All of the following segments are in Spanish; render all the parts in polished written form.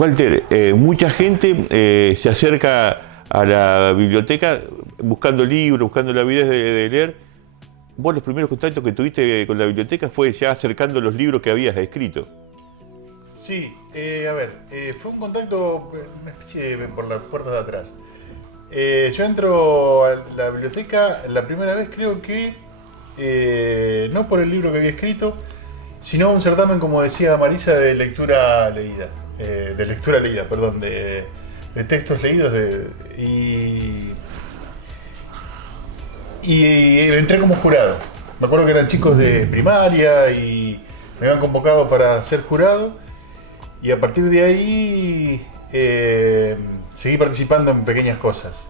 Walter, mucha gente se acerca a la biblioteca buscando libros, buscando la avidez de leer. Vos los primeros contactos que tuviste con la biblioteca fue ya acercando los libros que habías escrito. Sí, fue un contacto, una especie de por las puertas de atrás. Yo entro a la biblioteca la primera vez, creo que no por el libro que había escrito, sino un certamen, como decía Marisa, de lectura leída, de textos leídos, y entré como jurado. Me acuerdo que eran chicos de primaria y me habían convocado para ser jurado, y a partir de ahí seguí participando en pequeñas cosas.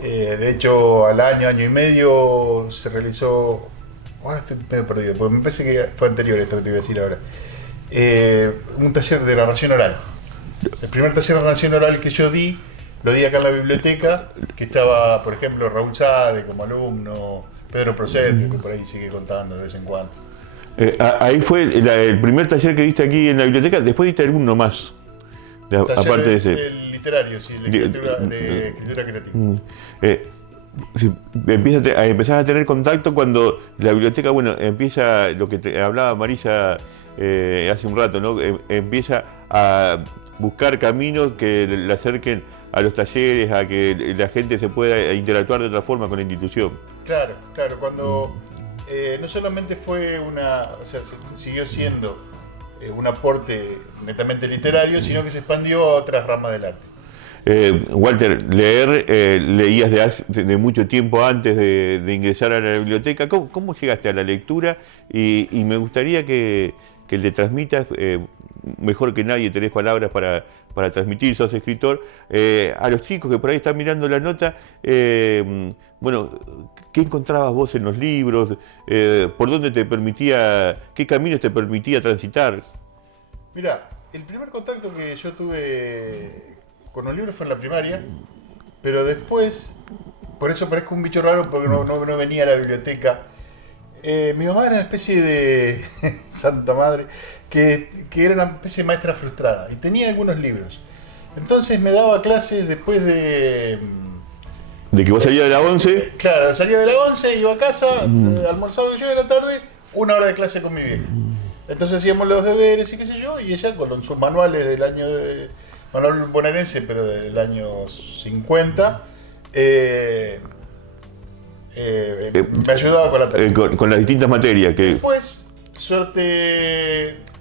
De hecho, al año y medio se realizó, ahora estoy medio perdido, porque me parece que fue anterior esto que te voy a decir ahora, un taller de narración oral. El primer taller de narración oral que yo di, lo di acá en la biblioteca, que estaba, por ejemplo, Raúl Sade como alumno, Pedro Proserpio, que por ahí sigue contando de vez en cuando. Ahí fue el primer taller que diste aquí en la biblioteca, después diste alguno más, aparte de ese. El literario, sí, de escritura creativa. Si empezás a tener contacto cuando la biblioteca, bueno, empieza lo que te hablaba Marisa hace un rato, ¿no? Empieza a buscar caminos que le acerquen a los talleres, a que la gente se pueda interactuar de otra forma con la institución. Claro, cuando no solamente fue siguió siendo un aporte netamente literario, sino que se expandió a otras ramas del arte. Walter, leías de mucho tiempo antes de ingresar a la biblioteca. ¿Cómo llegaste a la lectura? Y me gustaría que le transmitas, mejor que nadie tenés palabras para transmitir, sos escritor, a los chicos que por ahí están mirando la nota, bueno, ¿qué encontrabas vos en los libros? ¿Por dónde qué caminos te permitía transitar? Mira, el primer contacto que yo tuve con los libros fue en la primaria, pero después, por eso parezco un bicho raro, porque no venía a la biblioteca. Mi mamá era una especie de santa madre, que era una especie de maestra frustrada, y tenía algunos libros. Entonces me daba clases después de... ¿De que vos salías de la 11? Claro, salía de la 11, iba a casa, almorzaba yo de la tarde, 1 hora de clase con mi vieja. Entonces hacíamos los deberes y qué sé yo, y ella con sus manuales del año manual bonaerense, pero del año 50, me ayudaba con la tarea. Con las distintas materias. Después,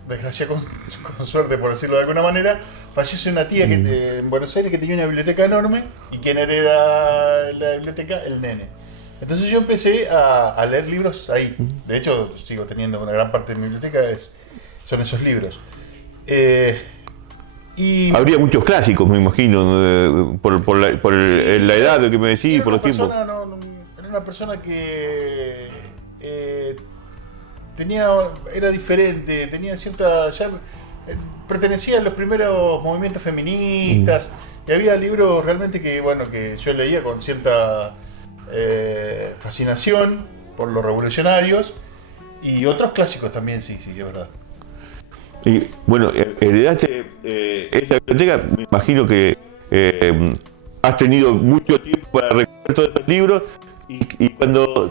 desgracia con suerte, por decirlo de alguna manera, fallece una tía en Buenos Aires que tenía una biblioteca enorme, y quien hereda la biblioteca, el nene. Entonces yo empecé a leer libros ahí. De hecho, sigo teniendo una gran parte de mi biblioteca, son esos libros. Habría muchos clásicos, me imagino, por la edad de que me decís y por los tiempos. Era una persona que era diferente, tenía pertenecía a los primeros movimientos feministas, y había libros realmente que yo leía con cierta fascinación por los revolucionarios, y otros clásicos también, sí, es verdad. Y bueno, heredaste esa biblioteca, me imagino que has tenido mucho tiempo para recorrer todos esos libros, y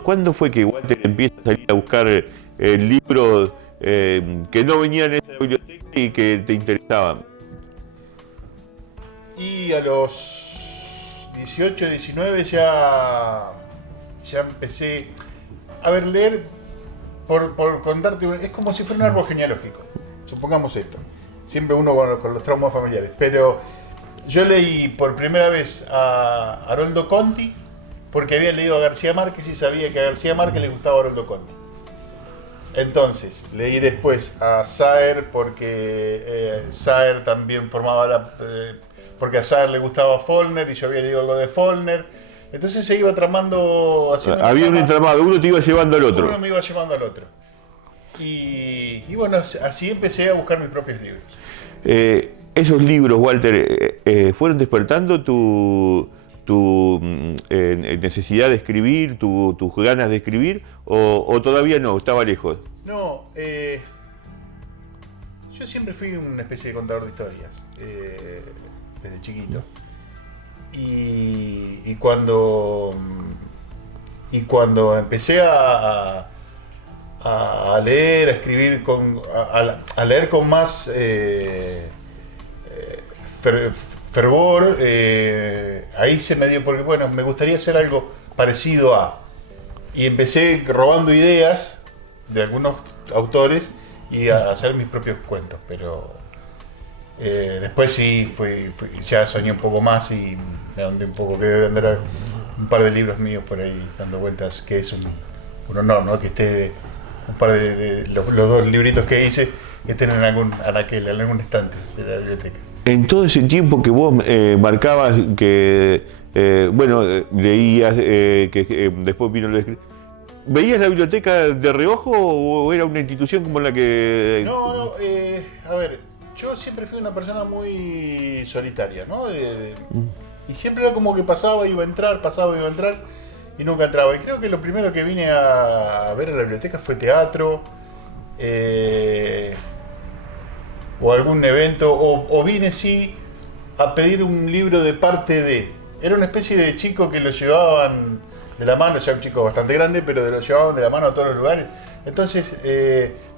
¿cuándo fue que Walter empieza a salir a buscar libros que no venían en esa biblioteca y que te interesaban? Y a los 18, 19 ya empecé a leer, por contarte, es como si fuera un árbol genealógico. Supongamos esto, siempre uno con los traumas familiares, pero yo leí por primera vez a Haroldo Conti porque había leído a García Márquez y sabía que a García Márquez le gustaba a Haroldo Conti. Entonces leí después a Saer porque Saer también porque a Saer le gustaba Faulkner y yo había leído algo de Faulkner. Entonces se iba tramando... Había un entramado, uno te iba llevando al otro. Uno me iba llevando al otro. Y bueno, así empecé a buscar mis propios libros. Esos libros, Walter, ¿fueron despertando tu necesidad de escribir, tus ganas de escribir, o todavía no, estaba lejos? No, Yo siempre fui una especie de contador de historias, desde chiquito. Y cuando empecé a leer, a escribir, a leer con más fervor, ahí se me dio, porque bueno, me gustaría hacer algo parecido a... Y empecé robando ideas de algunos autores y a hacer mis propios cuentos, pero después sí ya soñé un poco más y me andé un poco, que debe andar un par de libros míos por ahí dando vueltas, que es un honor, ¿no? Que esté un par de los 2 libritos que hice, que estén en algún anaquel, en algún estante de la biblioteca. En todo ese tiempo que vos marcabas que, leías, después vino lo de... ¿Veías la biblioteca de reojo o era una institución como la que...? No, a ver, yo siempre fui una persona muy solitaria, ¿no? Y siempre era como que pasaba, iba a entrar y nunca entraba. Y creo que lo primero que vine a ver en la biblioteca fue teatro, o algún evento, o vine sí a pedir un libro de parte de... Era una especie de chico que lo llevaban de la mano, ya un chico bastante grande, pero lo llevaban de la mano a todos los lugares. Entonces,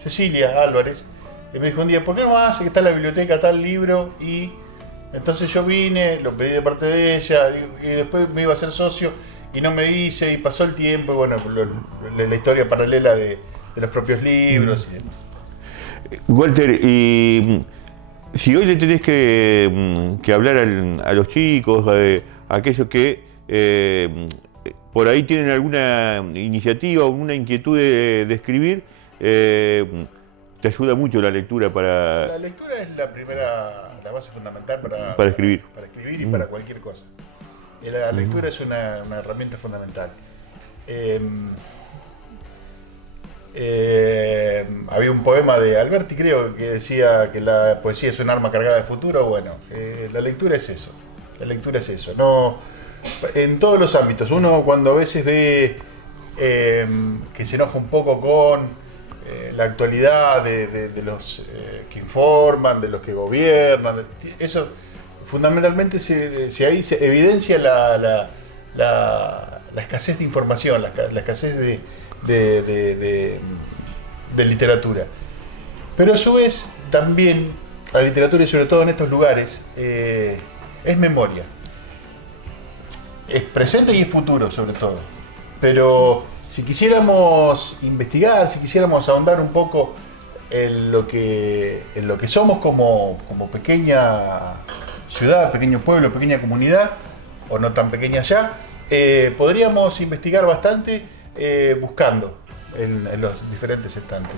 Cecilia Álvarez me dijo un día, ¿por qué no vas? Que está en la biblioteca tal libro. Y entonces yo vine, lo pedí de parte de ella, y después me iba a ser socio y no me hice, y pasó el tiempo, y bueno, la historia paralela de los propios libros y demás. Walter, y si hoy le tenés que hablar a los chicos, a aquellos que por ahí tienen alguna iniciativa o una inquietud de escribir, te ayuda mucho la lectura para... La lectura es la base fundamental para escribir. Para escribir y para cualquier cosa. La lectura es una herramienta fundamental. Había un poema de Alberti, creo, que decía que la poesía es un arma cargada de futuro. Bueno, la lectura es eso. La lectura es eso. No, en todos los ámbitos. Uno cuando a veces ve que se enoja un poco con la actualidad de los que informan, de los que gobiernan, eso fundamentalmente ahí se evidencia la escasez de información, la escasez de literatura. Pero a su vez también la literatura, y sobre todo en estos lugares, es memoria. Es presente y es futuro sobre todo. Pero si quisiéramos investigar, si quisiéramos ahondar un poco en lo que somos como pequeña ciudad, pequeño pueblo, pequeña comunidad, o no tan pequeña ya, podríamos investigar bastante buscando en los diferentes estantes.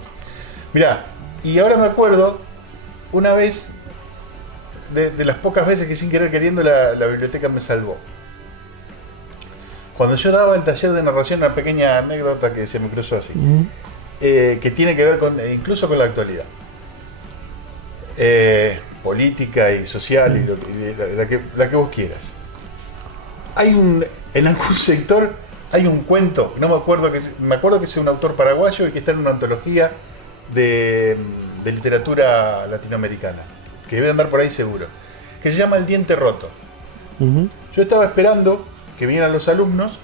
Mirá, y ahora me acuerdo, una vez, de las pocas veces que sin querer queriendo la biblioteca me salvó. Cuando yo daba el taller de narración, una pequeña anécdota que se me cruzó así, que tiene que ver incluso con la actualidad. Política y social, y la que vos quieras. En algún sector hay un cuento, me acuerdo que es un autor paraguayo y que está en una antología de literatura latinoamericana, que debe andar por ahí seguro, que se llama El diente roto. Yo estaba esperando que vinieran los alumnos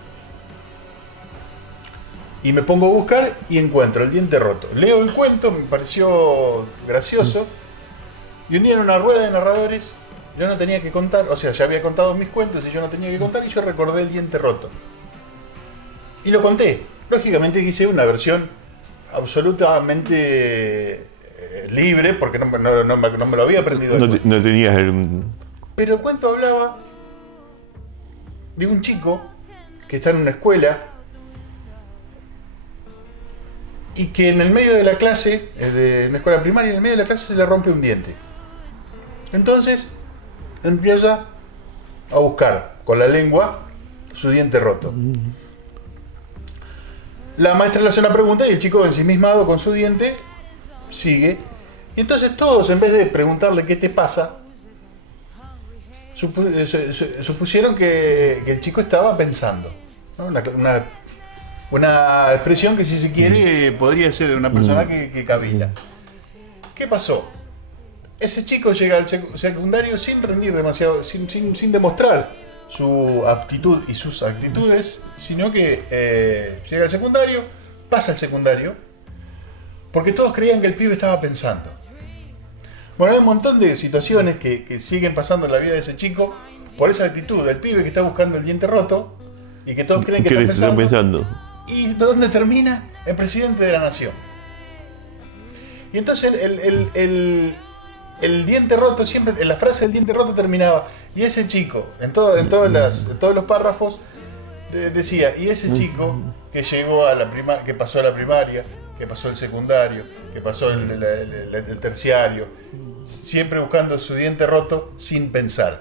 y me pongo a buscar y encuentro El diente roto. Leo el cuento, me pareció gracioso, y un día en una rueda de narradores yo no tenía que contar, o sea, ya había contado mis cuentos y yo no tenía que contar, y yo recordé El diente roto. Y lo conté. Lógicamente hice una versión absolutamente libre, porque no me lo había aprendido. No tenías Pero el cuento hablaba de un chico que está en una escuela y que en el medio de la clase, de una escuela primaria, en el medio de la clase se le rompe un diente. Entonces empieza a buscar con la lengua su diente roto. La maestra le hace una pregunta y el chico, ensimismado con su diente, sigue. Y entonces todos, en vez de preguntarle qué te pasa, supusieron que el chico estaba pensando, ¿no? Una expresión que, si se quiere, podría ser de una persona que cavila. ¿Qué pasó? ese chico llega al secundario sin rendir demasiado, sin demostrar su aptitud y sus actitudes, sino que llega al secundario, pasa al secundario, porque todos creían que el pibe estaba pensando. Bueno, hay un montón de situaciones que siguen pasando en la vida de ese chico por esa actitud del pibe que está buscando el diente roto y que todos creen que está pensando. ¿Y dónde termina? El presidente de la nación. Y entonces el diente roto, siempre, la frase del diente roto terminaba, y ese chico, en todos los párrafos, decía, y ese chico que llegó a que pasó a la primaria, que pasó el secundario, que pasó el terciario, siempre buscando su diente roto sin pensar.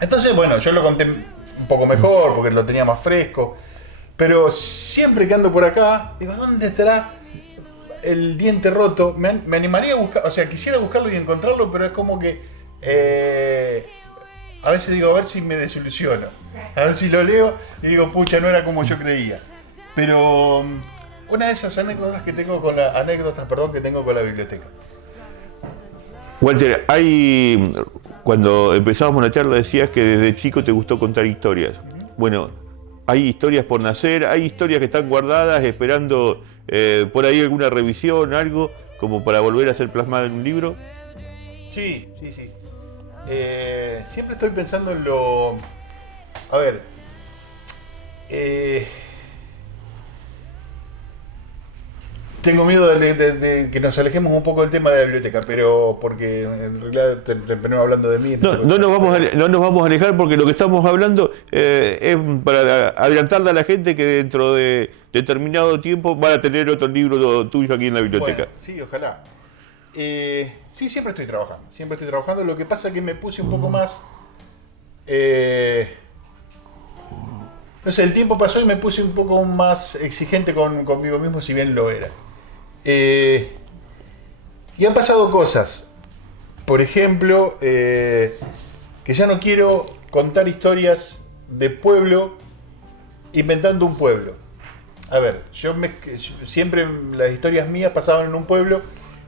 Entonces, bueno, yo lo conté un poco mejor porque lo tenía más fresco, pero siempre que ando por acá, digo, ¿dónde estará el diente roto? Me animaría a buscar, o sea, quisiera buscarlo y encontrarlo, pero es como que a veces digo, a ver si me desilusiono, a ver si lo leo y digo, pucha, no era como yo creía. Pero una de esas anécdotas que tengo con la biblioteca. Walter, cuando empezábamos la charla decías que desde chico te gustó contar historias. Bueno, hay historias por nacer, hay historias que están guardadas esperando por ahí alguna revisión, algo como para volver a ser plasmada en un libro. Sí. Siempre estoy pensando en lo... A ver... Tengo miedo de que nos alejemos un poco del tema de la biblioteca, pero porque en realidad terminamos hablando de mí. No nos vamos a alejar porque lo que estamos hablando es para adelantarle a la gente que dentro de determinado tiempo van a tener otro libro tuyo aquí en la biblioteca. Bueno, sí, ojalá. Sí, siempre estoy trabajando. Lo que pasa es que me puse un poco más... no sé, el tiempo pasó y me puse un poco más exigente conmigo mismo, si bien lo era. Y han pasado cosas. Por ejemplo, que ya no quiero contar historias de pueblo inventando un pueblo. A ver, siempre las historias mías pasaban en un pueblo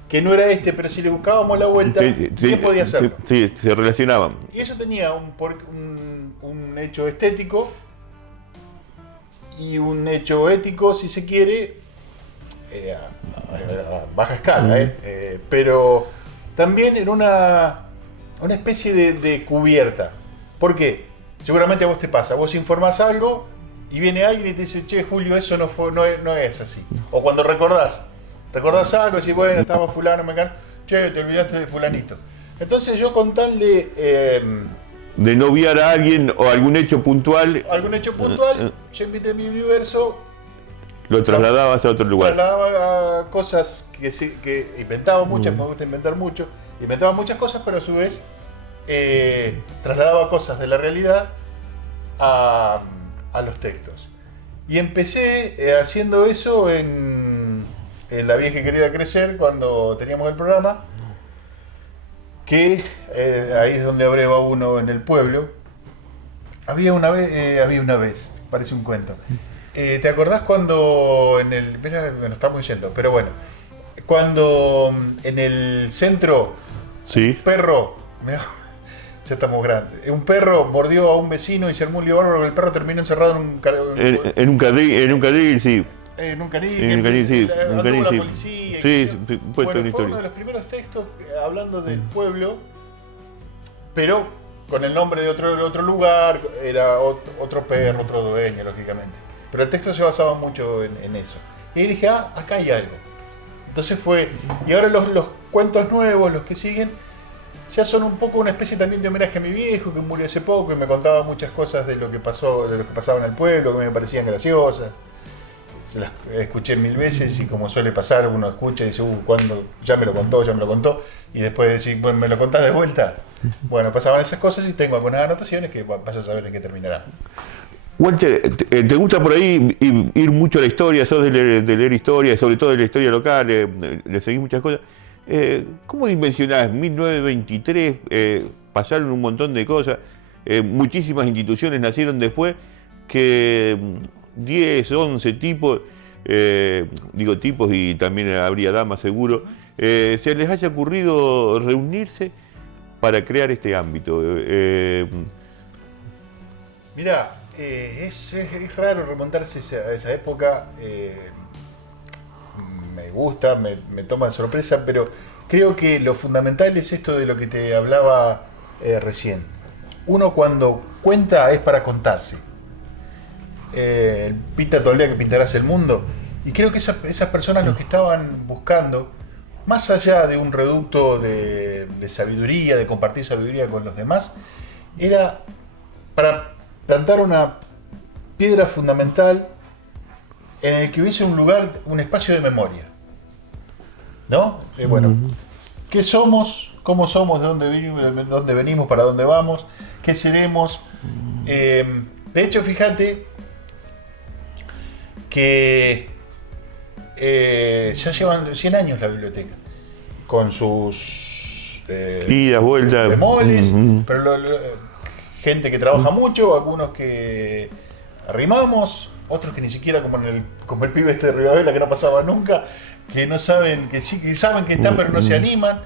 que no era este, pero si le buscábamos la vuelta, ¿quién podía hacerlo? Sí, se relacionaban. Y eso tenía un hecho estético y un hecho ético, si se quiere, a baja escala, pero también en una especie de cubierta. ¿Por qué? Seguramente a vos te pasa, vos informás algo y viene alguien y te dice, che, Julio, eso no es así. O cuando recordás algo y decís, bueno, estaba fulano, che, te olvidaste de fulanito. Entonces yo con tal de no obviar a alguien o algún hecho puntual, yo invité mi universo, lo trasladabas a otro lugar. Trasladaba a cosas que inventaba muchas, me gusta inventar mucho, inventaba muchas cosas, pero a su vez trasladaba cosas de la realidad a los textos. Y empecé haciendo eso en La Vieja y Querida Crecer, cuando teníamos el programa, que ahí es donde abreva uno en el pueblo. Había una vez, parece un cuento. ¿Te acordás cuando bueno, estamos yendo, pero bueno, cuando en el centro sí. Un perro, ya estamos grandes, un perro mordió a un vecino y se armó un lío bárbaro, el perro terminó encerrado en un carril, sí. En un canil, sí. La policía. Sí, fue uno de los primeros textos hablando del pueblo, pero con el nombre de otro lugar, era otro perro, otro dueño, lógicamente. Pero el texto se basaba mucho en eso. Y ahí dije, acá hay algo. Entonces y ahora los cuentos nuevos, los que siguen, ya son un poco una especie también de homenaje a mi viejo, que murió hace poco y me contaba muchas cosas de lo que pasaba en el pueblo, que me parecían graciosas. Se las escuché 1000 veces y como suele pasar, uno escucha y dice, ¿cuándo? Ya me lo contó, y después decir, bueno, ¿me lo contás de vuelta? Bueno, pasaban esas cosas y tengo algunas anotaciones que vas a saber en qué terminará. Walter, ¿te gusta por ahí ir mucho a la historia? ¿Sos de leer historia, sobre todo de la historia local? ¿Le seguís muchas cosas? ¿Cómo dimensionás? 1923, pasaron un montón de cosas, muchísimas instituciones nacieron después, que 10, 11 tipos digo tipos y también habría damas seguro, se les haya ocurrido reunirse para crear este ámbito. Mirá, es raro remontarse a esa época. Me gusta, me toma de sorpresa, pero creo que lo fundamental es esto de lo que te hablaba recién. Uno cuando cuenta es para contarse. Pinta todo el día que pintarás el mundo. Y creo que esas personas lo que estaban buscando, más allá de un reducto de sabiduría, de compartir sabiduría con los demás, era para plantar una piedra fundamental en el que hubiese un lugar, un espacio de memoria. ¿No? Bueno, ¿qué somos? ¿Cómo somos? ¿De dónde venimos? ¿Para dónde vamos? ¿Qué seremos? De hecho, fíjate que ya llevan 100 años la biblioteca, con sus idas, vueltas, bemoles, pero gente que trabaja mucho, algunos que arrimamos, otros que ni siquiera, como el pibe este de Rivadavia que no pasaba nunca, que no saben, que sí que saben que están pero no se animan.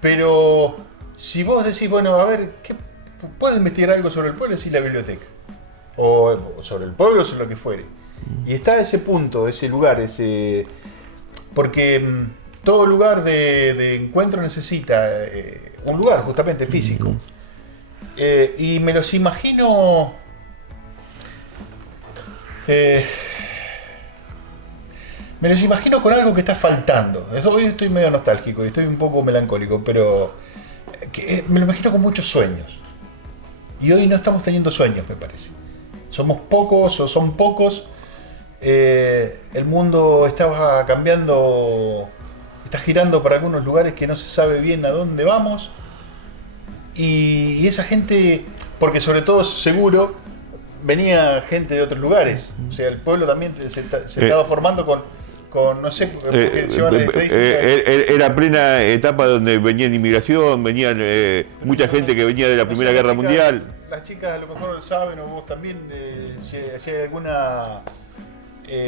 Pero si vos decís, bueno, a ver, ¿puedo investigar algo sobre el pueblo? Sí, la biblioteca. O sobre el pueblo, o sobre lo que fuere. Y está ese punto, ese lugar, porque todo lugar de encuentro necesita un lugar justamente físico. Y me los imagino... me los imagino con algo que está faltando. Hoy estoy medio nostálgico y estoy un poco melancólico, pero me lo imagino con muchos sueños. Y hoy no estamos teniendo sueños, me parece. Somos pocos o son pocos. El mundo está cambiando, está girando para algunos lugares que no se sabe bien a dónde vamos. Y esa gente, porque sobre todo seguro, venía gente de otros lugares. O sea, el pueblo también se estaba formando con no sé, porque llevan la estadística. Era plena etapa donde venía inmigración, venían mucha gente que venía de la Primera Guerra Mundial. Las chicas a lo mejor lo saben, o vos también, si hay alguna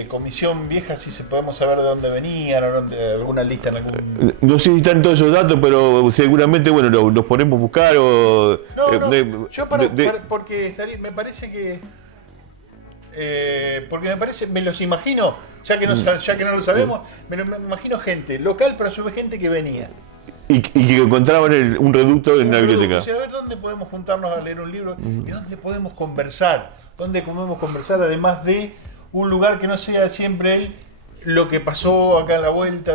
comisión vieja, si podemos saber de dónde venían, o alguna lista en algún... No sé si están todos esos datos, pero seguramente, bueno, los ponemos a buscar o... yo porque me parece que... porque me los imagino, ya que no lo sabemos, me imagino gente local, pero a su vez gente que venía. Y que encontraban un reducto en la biblioteca. O sea, a ver dónde podemos juntarnos a leer un libro y dónde podemos conversar. Dónde podemos conversar, además de un lugar que no sea siempre lo que pasó acá a la vuelta.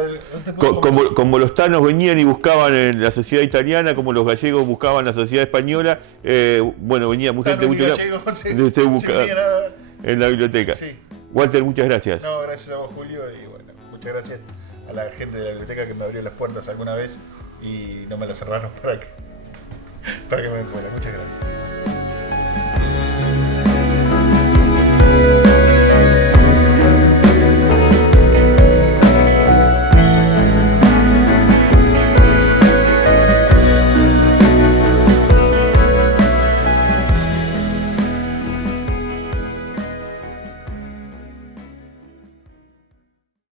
Como los tanos venían y buscaban en la sociedad italiana, como los gallegos buscaban la sociedad española, bueno, venía gente en la biblioteca. Sí. Walter, muchas gracias. No, gracias a vos, Julio, y bueno, muchas gracias a la gente de la biblioteca que me abrió las puertas alguna vez y no me las cerraron para que me fuera. Muchas gracias.